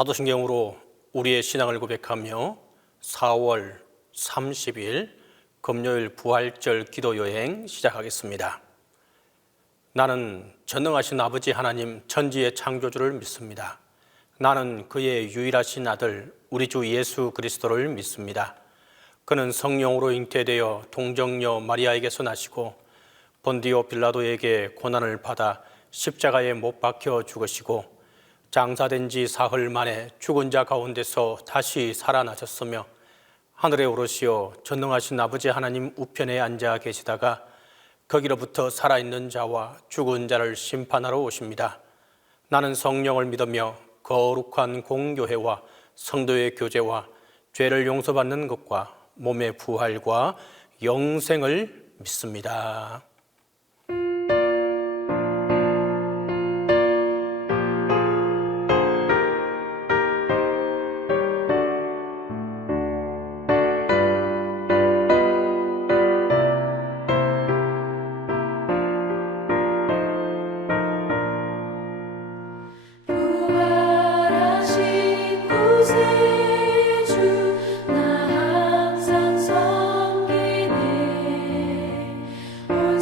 사도신경으로 우리의 신앙을 고백하며 4월 30일 금요일 부활절 기도여행 시작하겠습니다. 나는 전능하신 아버지 하나님 천지의 창조주를 믿습니다. 나는 그의 유일하신 아들 우리 주 예수 그리스도를 믿습니다. 그는 성령으로 잉태되어 동정녀 마리아에게서 나시고 본디오 빌라도에게 고난을 받아 십자가에 못 박혀 죽으시고 장사된 지 사흘 만에 죽은 자 가운데서 다시 살아나셨으며 하늘에 오르시어 전능하신 아버지 하나님 우편에 앉아 계시다가 거기로부터 살아있는 자와 죽은 자를 심판하러 오십니다. 나는 성령을 믿으며 거룩한 공교회와 성도의 교제와 죄를 용서받는 것과 몸의 부활과 영생을 믿습니다. 온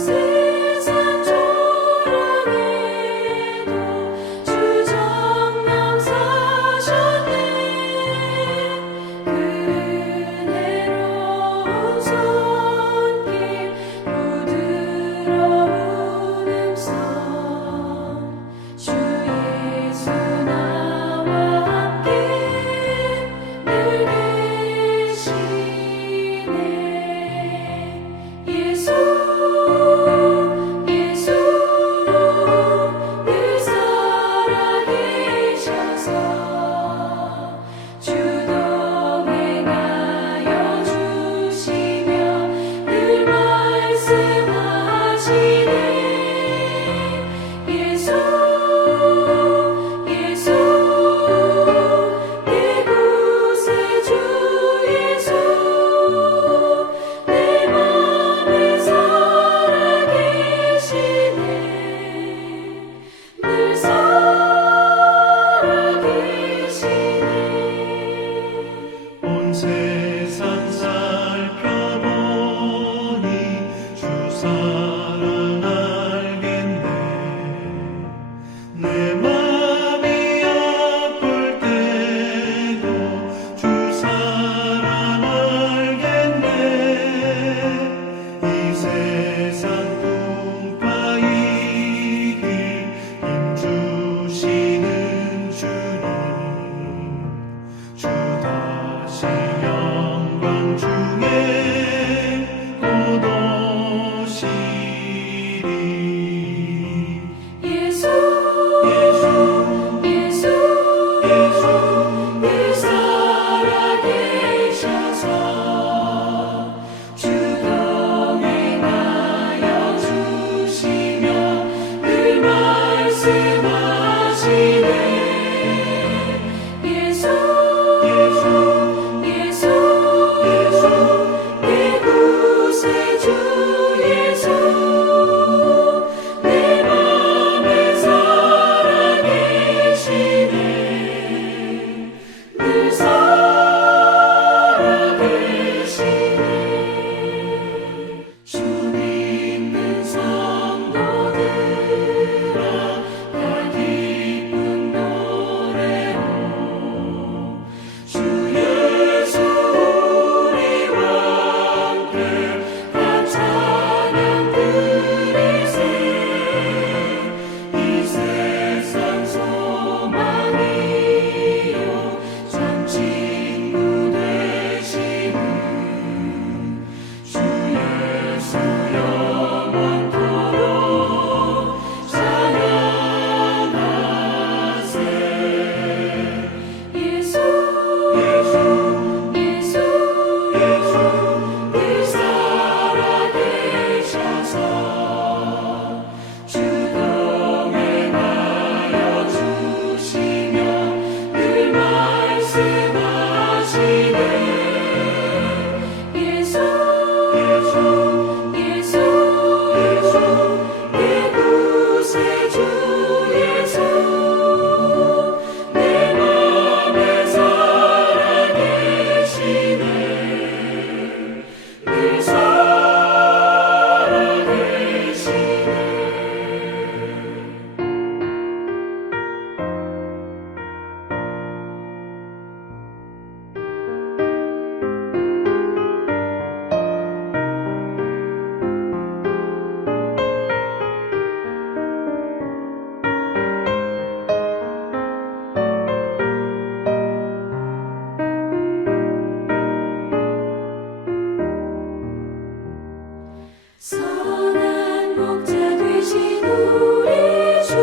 선한 목자 되신 우리 주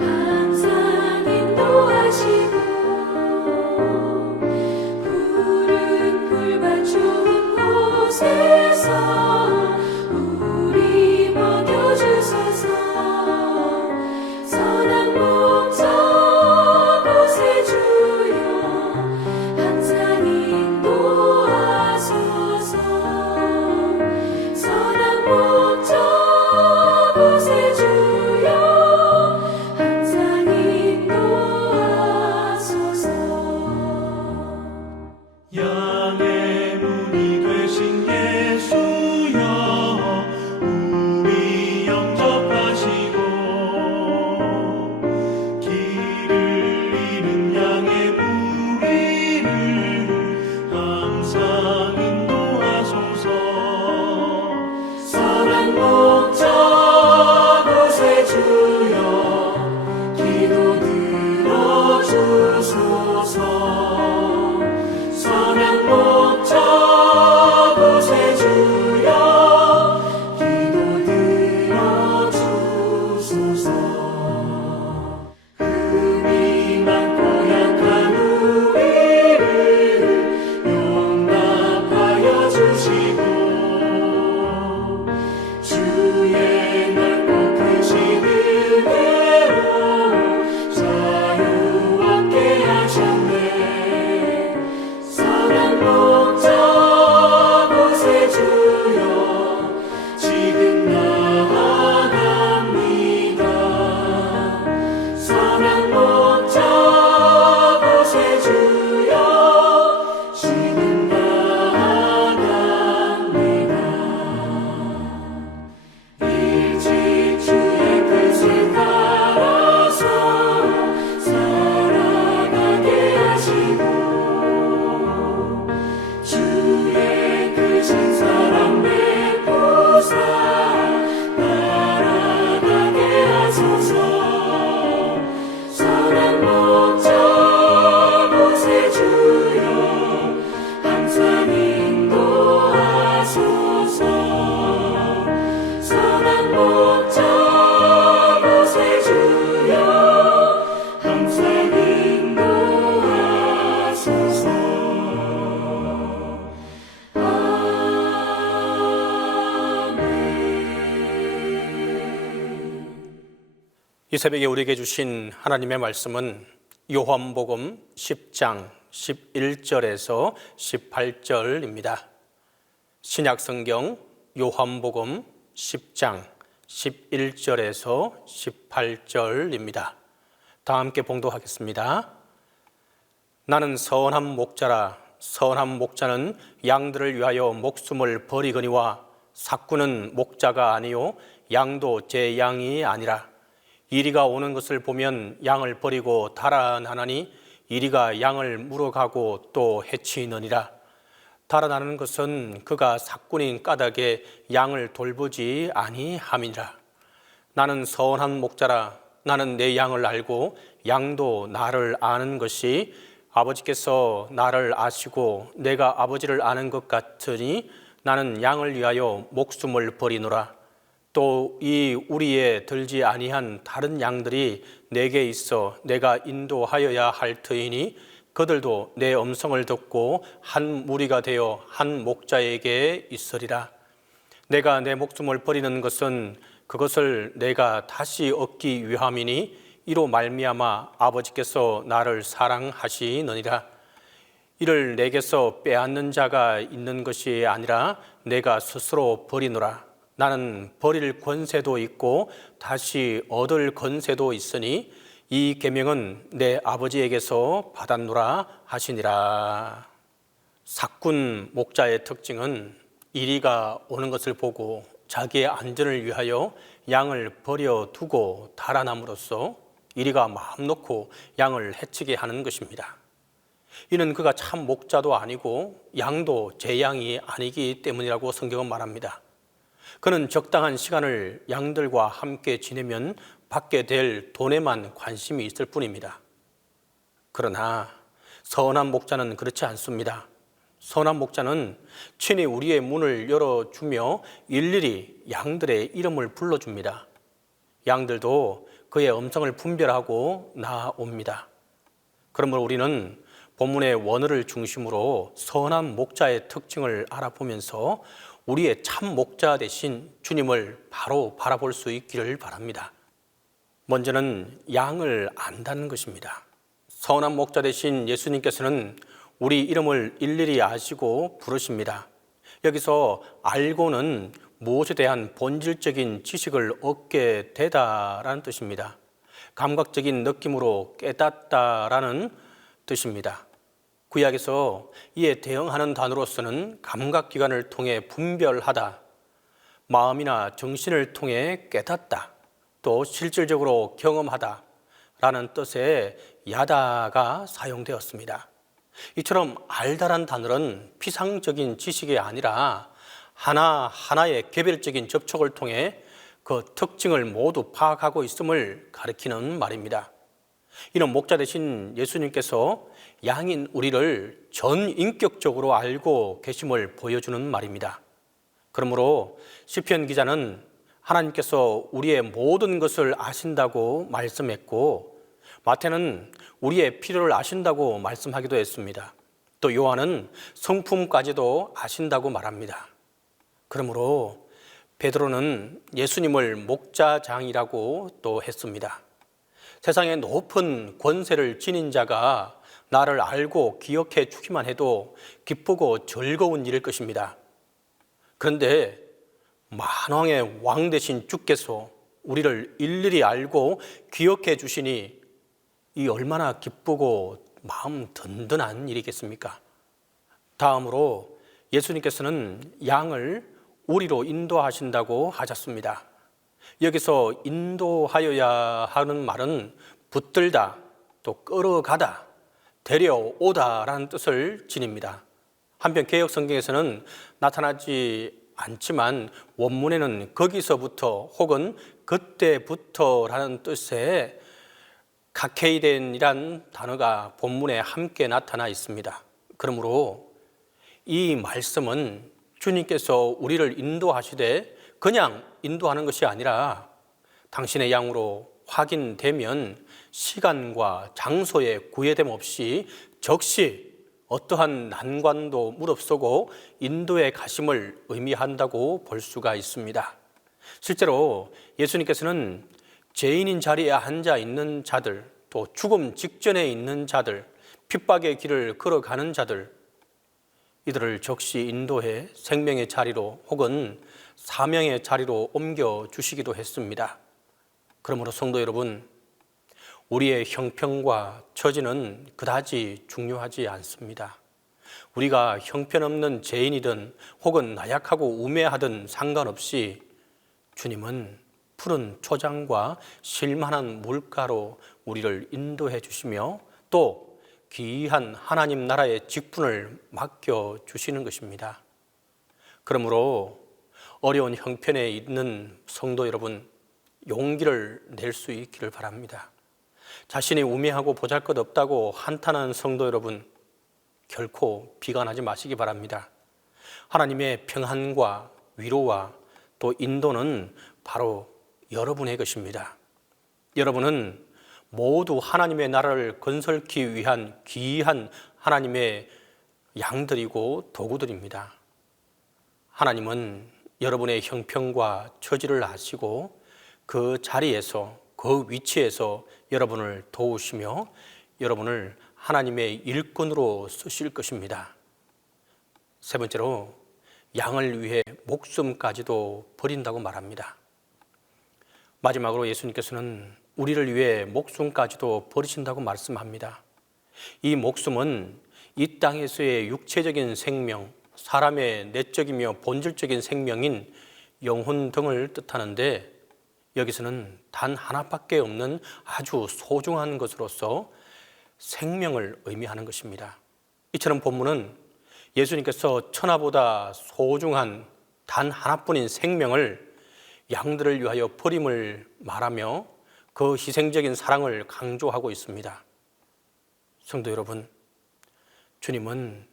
항상 인도하시고 푸른 풀밭 좋은 곳에서 우리 먹여주소서. 선한 목자 곳에 주여 항상 인도하소서. 선한 목자 곳에 주여 항상 인도하소서. 양의 문이 되신 예수여 우리 영접하시고 길을 잃은 양의 무리를 항상 인도하소서. 선한 목자 곳에 주여 기도 들어주소서. 선한 목자 곳에 주여 기도 들어주소서. 흠이 많고 약한 우리를 용납하여 주시고 주의 넓고 크신 은혜로 자유롭게 하셨네. 선한 목자 곳에 주여 지금 나아갑니다. 선한 목자 곳에 주여 지금 나아갑니다. 일찍 주의 뜻을 따라서 살아가게 하시고 주의 크신 사랑 베푸사 따라가게 하소서. 선한 목자 곳에 주여 항상 인도하소서. 선한 목자 곳에 주여 항상 인도하소서. 이 새벽에 우리에게 주신 하나님의 말씀은 요한복음 10장 11절에서 18절입니다. 신약성경 요한복음 10장 11절에서 18절입니다. 다 함께 봉독하겠습니다. 나는 선한 목자라. 선한 목자는 양들을 위하여 목숨을 버리거니와 삭구는 목자가 아니요 양도 제 양이 아니라. 이리가 오는 것을 보면 양을 버리고 달아나나니 이리가 양을 물어가고 또 해치느니라. 달아나는 것은 그가 삭군인 까닭에 양을 돌보지 아니함이니라. 나는 선한 목자라. 나는 내 양을 알고 양도 나를 아는 것이 아버지께서 나를 아시고 내가 아버지를 아는 것 같으니 나는 양을 위하여 목숨을 버리노라. 또 이 우리에 들지 아니한 다른 양들이 내게 있어 내가 인도하여야 할 터이니 그들도 내 음성을 듣고 한 무리가 되어 한 목자에게 있으리라. 내가 내 목숨을 버리는 것은 그것을 내가 다시 얻기 위함이니 이로 말미암아 아버지께서 나를 사랑하시느니라. 이를 내게서 빼앗는 자가 있는 것이 아니라 내가 스스로 버리노라. 나는 버릴 권세도 있고 다시 얻을 권세도 있으니 이 계명은 내 아버지에게서 받았노라 하시니라. 삭군 목자의 특징은 이리가 오는 것을 보고 자기의 안전을 위하여 양을 버려두고 달아남으로써 이리가 마음 놓고 양을 해치게 하는 것입니다. 이는 그가 참 목자도 아니고 양도 제 양이 아니기 때문이라고 성경은 말합니다. 그는 적당한 시간을 양들과 함께 지내면 받게 될 돈에만 관심이 있을 뿐입니다. 그러나 선한 목자는 그렇지 않습니다. 선한 목자는 친히 우리의 문을 열어주며 일일이 양들의 이름을 불러줍니다. 양들도 그의 음성을 분별하고 나아옵니다. 그러므로 우리는 본문의 원어를 중심으로 선한 목자의 특징을 알아보면서 우리의 참 목자 되신 주님을 바로 바라볼 수 있기를 바랍니다. 먼저는 양을 안다는 것입니다. 선한 목자 되신 예수님께서는 우리 이름을 일일이 아시고 부르십니다. 여기서 알고는 무엇에 대한 본질적인 지식을 얻게 되다라는 뜻입니다. 감각적인 느낌으로 깨닫다라는 뜻입니다. 구약에서 이에 대응하는 단어로서는 감각기관을 통해 분별하다, 마음이나 정신을 통해 깨닫다, 또 실질적으로 경험하다 라는 뜻의 야다가 사용되었습니다. 이처럼 알다란 단어는 피상적인 지식이 아니라 하나하나의 개별적인 접촉을 통해 그 특징을 모두 파악하고 있음을 가리키는 말입니다. 이는 목자 되신 예수님께서 양인 우리를 전인격적으로 알고 계심을 보여주는 말입니다. 그러므로 시편 기자는 하나님께서 우리의 모든 것을 아신다고 말씀했고, 마태는 우리의 필요를 아신다고 말씀하기도 했습니다. 또 요한은 성품까지도 아신다고 말합니다. 그러므로 베드로는 예수님을 목자장이라고 또 했습니다. 세상의 높은 권세를 지닌 자가 나를 알고 기억해 주기만 해도 기쁘고 즐거운 일일 것입니다. 그런데 만왕의 왕 되신 주께서 우리를 일일이 알고 기억해 주시니 이 얼마나 기쁘고 마음 든든한 일이겠습니까? 다음으로 예수님께서는 양을 우리로 인도하신다고 하셨습니다. 여기서 인도하여야 하는 말은 붙들다, 또 끌어가다, 데려오다 라는 뜻을 지닙니다. 한편 개역 성경에서는 나타나지 않지만 원문에는 거기서부터 혹은 그때부터 라는 뜻의 카케이덴이란 단어가 본문에 함께 나타나 있습니다. 그러므로 이 말씀은 주님께서 우리를 인도하시되 그냥 인도하는 것이 아니라 당신의 양으로 확인되면 시간과 장소에 구애됨 없이 적시 어떠한 난관도 무릅쓰고 인도에 가심을 의미한다고 볼 수가 있습니다. 실제로 예수님께서는 죄인인 자리에 앉아 있는 자들, 또 죽음 직전에 있는 자들, 핍박의 길을 걸어가는 자들, 이들을 적시 인도해 생명의 자리로 혹은 사명의 자리로 옮겨주시기도 했습니다. 그러므로 성도 여러분, 우리의 형편과 처지는 그다지 중요하지 않습니다. 우리가 형편없는 죄인이든 혹은 나약하고 우매하든 상관없이 주님은 푸른 초장과 실만한 물가로 우리를 인도해 주시며 또 귀한 하나님 나라의 직분을 맡겨주시는 것입니다. 그러므로 어려운 형편에 있는 성도 여러분, 용기를 낼 수 있기를 바랍니다. 자신이 우매하고 보잘것없다고 한탄하는 성도 여러분, 결코 비관하지 마시기 바랍니다. 하나님의 평안과 위로와 또 인도는 바로 여러분의 것입니다. 여러분은 모두 하나님의 나라를 건설하기 위한 귀한 하나님의 양들이고 도구들입니다. 하나님은 여러분의 형편과 처지를 아시고 그 자리에서, 그 위치에서 여러분을 도우시며 여러분을 하나님의 일꾼으로 쓰실 것입니다. 세 번째로, 양을 위해 목숨까지도 버린다고 말합니다. 마지막으로 예수님께서는 우리를 위해 목숨까지도 버리신다고 말씀합니다. 이 목숨은 이 땅에서의 육체적인 생명, 사람의 내적이며 본질적인 생명인 영혼 등을 뜻하는데, 여기서는 단 하나밖에 없는 아주 소중한 것으로서 생명을 의미하는 것입니다. 이처럼 본문은 예수님께서 천하보다 소중한 단 하나뿐인 생명을 양들을 위하여 버림을 말하며 그 희생적인 사랑을 강조하고 있습니다. 성도 여러분, 주님은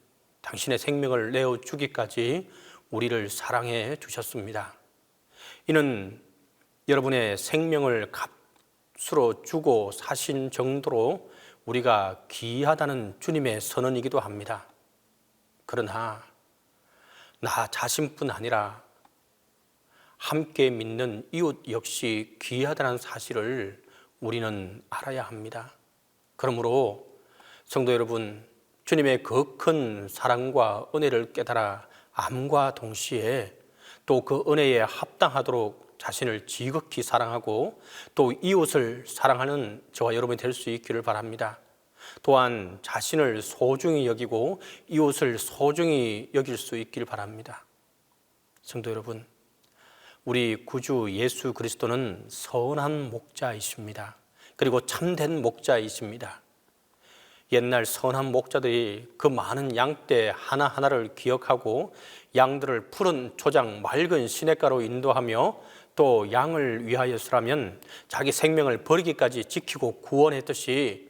당신의 생명을 내어주기까지 우리를 사랑해 주셨습니다. 이는 여러분의 생명을 값으로 주고 사신 정도로 우리가 귀하다는 주님의 선언이기도 합니다. 그러나 나 자신뿐 아니라 함께 믿는 이웃 역시 귀하다는 사실을 우리는 알아야 합니다. 그러므로 성도 여러분, 주님의 그 큰 사랑과 은혜를 깨달아 암과 동시에 또 그 은혜에 합당하도록 자신을 지극히 사랑하고 또 이웃을 사랑하는 저와 여러분이 될 수 있기를 바랍니다. 또한 자신을 소중히 여기고 이웃을 소중히 여길 수 있기를 바랍니다. 성도 여러분, 우리 구주 예수 그리스도는 선한 목자이십니다. 그리고 참된 목자이십니다. 옛날 선한 목자들이 그 많은 양떼 하나하나를 기억하고 양들을 푸른 초장 맑은 시냇가로 인도하며 또 양을 위하여서라면 자기 생명을 버리기까지 지키고 구원했듯이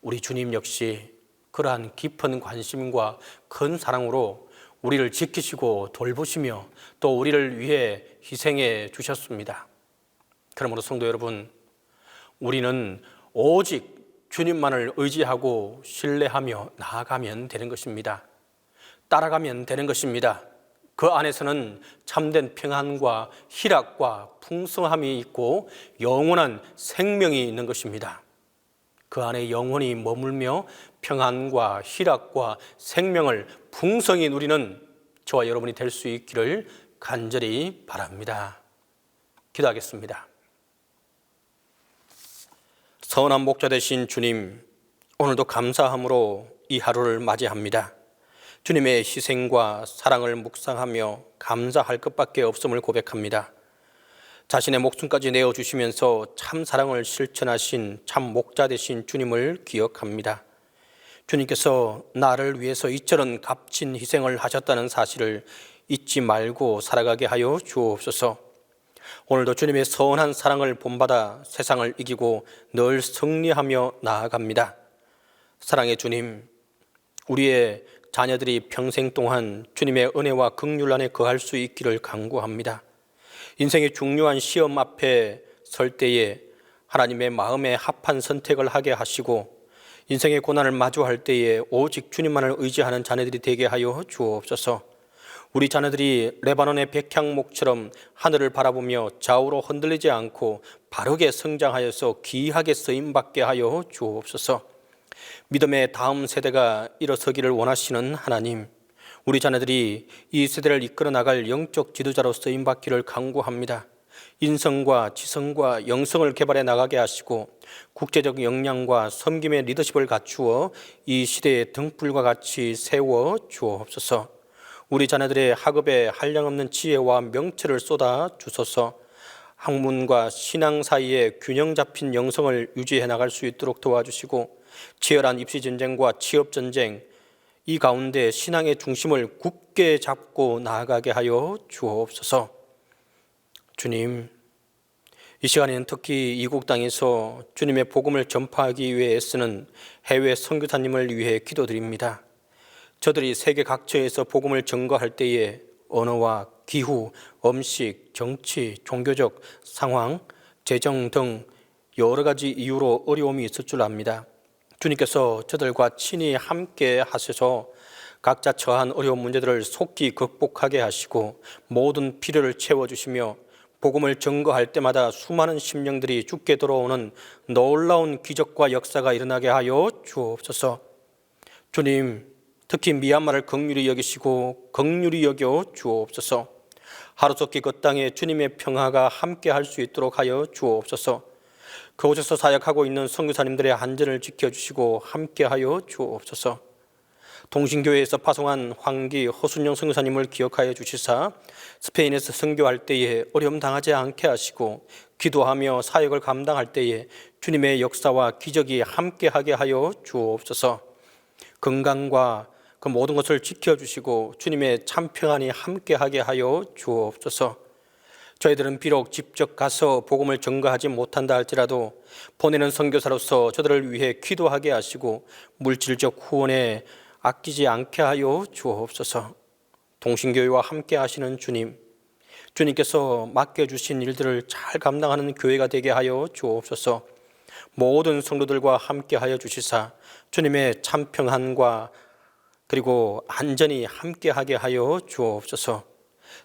우리 주님 역시 그러한 깊은 관심과 큰 사랑으로 우리를 지키시고 돌보시며 또 우리를 위해 희생해 주셨습니다. 그러므로 성도 여러분, 우리는 오직 주님만을 의지하고 신뢰하며 나아가면 되는 것입니다. 따라가면 되는 것입니다. 그 안에서는 참된 평안과 희락과 풍성함이 있고 영원한 생명이 있는 것입니다. 그 안에 영원히 머물며 평안과 희락과 생명을 풍성히 누리는 저와 여러분이 될 수 있기를 간절히 바랍니다. 기도하겠습니다. 선한 목자 되신 주님, 오늘도 감사함으로 이 하루를 맞이합니다. 주님의 희생과 사랑을 묵상하며 감사할 것밖에 없음을 고백합니다. 자신의 목숨까지 내어주시면서 참 사랑을 실천하신 참 목자 되신 주님을 기억합니다. 주님께서 나를 위해서 이처럼 값진 희생을 하셨다는 사실을 잊지 말고 살아가게 하여 주옵소서. 오늘도 주님의 선한 사랑을 본받아 세상을 이기고 늘 승리하며 나아갑니다. 사랑의 주님, 우리의 자녀들이 평생 동안 주님의 은혜와 긍휼 안에 거할 수 있기를 간구합니다. 인생의 중요한 시험 앞에 설 때에 하나님의 마음에 합한 선택을 하게 하시고 인생의 고난을 마주할 때에 오직 주님만을 의지하는 자녀들이 되게 하여 주옵소서. 우리 자녀들이 레바논의 백향목처럼 하늘을 바라보며 좌우로 흔들리지 않고 바르게 성장하여서 귀하게 쓰임받게 하여 주옵소서. 믿음의 다음 세대가 일어서기를 원하시는 하나님, 우리 자녀들이 이 세대를 이끌어 나갈 영적 지도자로 쓰임받기를 간구합니다. 인성과 지성과 영성을 개발해 나가게 하시고 국제적 역량과 섬김의 리더십을 갖추어 이 시대의 등불과 같이 세워 주옵소서. 우리 자녀들의 학업에 한량없는 지혜와 명철을 쏟아 주소서. 학문과 신앙 사이에 균형 잡힌 영성을 유지해 나갈 수 있도록 도와주시고 치열한 입시 전쟁과 취업 전쟁, 이 가운데 신앙의 중심을 굳게 잡고 나아가게 하여 주옵소서. 주님, 이 시간에는 특히 이국 땅에서 주님의 복음을 전파하기 위해 애쓰는 해외 선교사님을 위해 기도드립니다. 저들이 세계 각처에서 복음을 전거할 때에 언어와 기후, 음식, 정치, 종교적 상황, 재정 등 여러 가지 이유로 어려움이 있을 줄 압니다. 주님께서 저들과 친히 함께 하셔서 각자 처한 어려운 문제들을 속히 극복하게 하시고 모든 필요를 채워주시며 복음을 전거할 때마다 수많은 심령들이 주께 돌아오는 놀라운 기적과 역사가 일어나게 하여 주옵소서. 주님, 특히 미얀마를 긍휼히 여기시고 긍휼히 여겨 주옵소서. 하루속히 그 땅에 주님의 평화가 함께 할 수 있도록 하여 주옵소서. 그곳에서 사역하고 있는 선교사님들의 안전을 지켜주시고 함께 하여 주옵소서. 동신교회에서 파송한 황기 허순영 선교사님을 기억하여 주시사 스페인에서 선교할 때에 어려움 당하지 않게 하시고 기도하며 사역을 감당할 때에 주님의 역사와 기적이 함께하게 하여 주옵소서. 건강과 그 모든 것을 지켜주시고 주님의 참 평안이 함께하게 하여 주옵소서. 저희들은 비록 직접 가서 복음을 전가하지 못한다 할지라도 보내는 선교사로서 저들을 위해 기도하게 하시고 물질적 후원에 아끼지 않게 하여 주옵소서. 동신교회와 함께 하시는 주님, 주님께서 맡겨주신 일들을 잘 감당하는 교회가 되게 하여 주옵소서. 모든 성도들과 함께 하여 주시사 주님의 참 평안과 그리고 안전히 함께 하게 하여 주옵소서.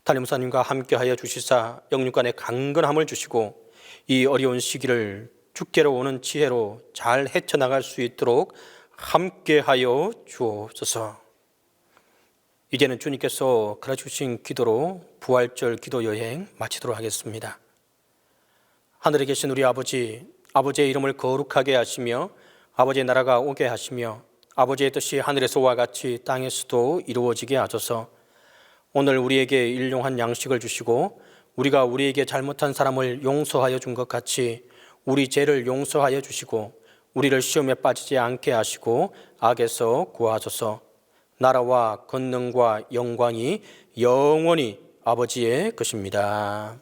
담임 목사님과 함께 하여 주시사 영육간의 강건함을 주시고 이 어려운 시기를 주께로 오는 지혜로 잘 헤쳐나갈 수 있도록 함께 하여 주옵소서. 이제는 주님께서 가르쳐주신 기도로 부활절 기도 여행 마치도록 하겠습니다. 하늘에 계신 우리 아버지, 아버지의 이름을 거룩하게 하시며 아버지의 나라가 오게 하시며 아버지의 뜻이 하늘에서와 같이 땅에서도 이루어지게 하소서. 오늘 우리에게 일용한 양식을 주시고 우리가 우리에게 잘못한 사람을 용서하여 준 것 같이 우리 죄를 용서하여 주시고 우리를 시험에 빠지지 않게 하시고 악에서 구하소서. 나라와 권능과 영광이 영원히 아버지의 것입니다.